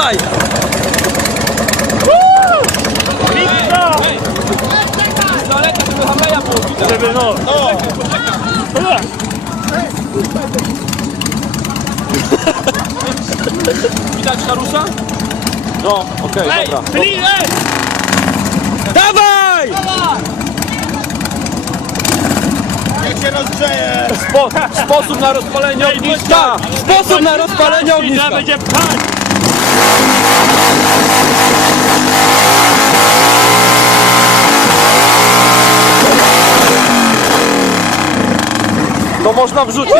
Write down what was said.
Dawaj! Pistoletem, żeby Hamleja było widać. Żeby no. Widać Harusa? No, okej, Ej, dobra. ej! Dawaj! Jak się rozgrzeje! Sposób na rozpalenie ogniska! Sposób na rozpalenie ogniska! Będzie pchać! To można wrzucić.